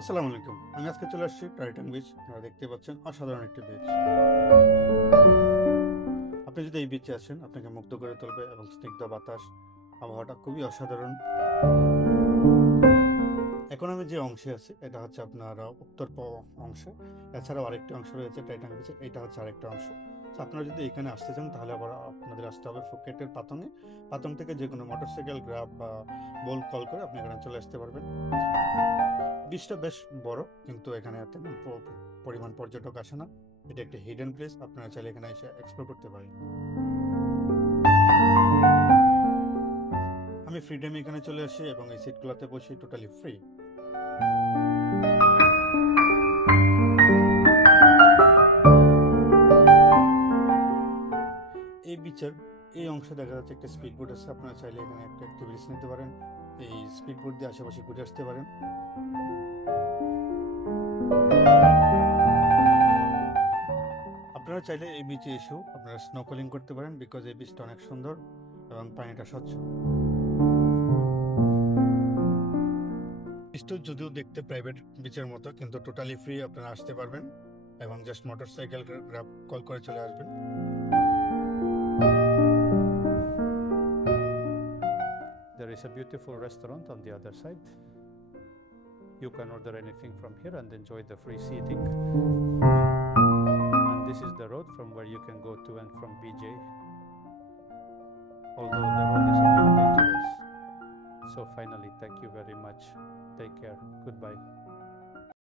আসসালামু আলাইকুম। আমি আজকে চলে আসছি টাইটান বিচ। আপনারা দেখতে পাচ্ছেন অসাধারণ একটি বিচ। আপনি যদি এই বিচে আসেন আপনাকে মুগ্ধ করে তুলবে এবং স্নিগ্ধ বাতাস, আবহাওয়াটা খুবই অসাধারণ। এখন আমি যে অংশে আছি এটা হচ্ছে আপনার অংশে। এছাড়াও আরেকটি অংশ রয়েছে টাইটান বিচে, এটা হচ্ছে আরেকটা অংশ। তো আপনারা যদি এখানে আসতে চান তাহলে আবার আপনাদের আসতে হবে ফুকেটের পাতংয়ে। পাতং থেকে যে কোনো মোটরসাইকেল, গ্রাব বা বোল কল করে আপনি এখানে চলে আসতে পারবেন। বিচটা বেশ বড়, কিন্তু এখানে তেমন পরিমাণ পর্যটক আসে না। এটা একটি হিডেন প্লেস, আপনারা চাইলে এখানে এসে এক্সপ্লোর করতে পারেন। আমি ফ্রিডমে এখানে চলে আসি এবং এই সিটগুলোতে বসি টোটালি ফ্রি। এই বিচের এই অংশে দেখা যাচ্ছে একটা স্পিড বোট আছে, আপনারা চাইলে এখানে একটা অ্যাক্টিভিটিস নিতে পারেন। এই স্পিড বোট দিয়ে আশেপাশে ঘুরে আসতে পারেন। আপনারা চাইলে এই বিচে এসেও আপনারা স্নোকলিং করতে পারেন, বিকজ এই বিচটা অনেক সুন্দর এবং পানিটা স্বচ্ছ। বিচটা যদিও দেখতে প্রাইভেট বিচের মতো, কিন্তু টোটালি ফ্রি, আপনারা আসতে পারবেন এবং জাস্ট মোটরসাইকেল গ্রাব কল করে চলে আসবেন। There is a beautiful restaurant on the other side. You can order anything from here and enjoy the free seating. And this is the road from where you can go to and from BJ. Although the road is a bit dangerous. So finally, thank you very much. Take care. Goodbye.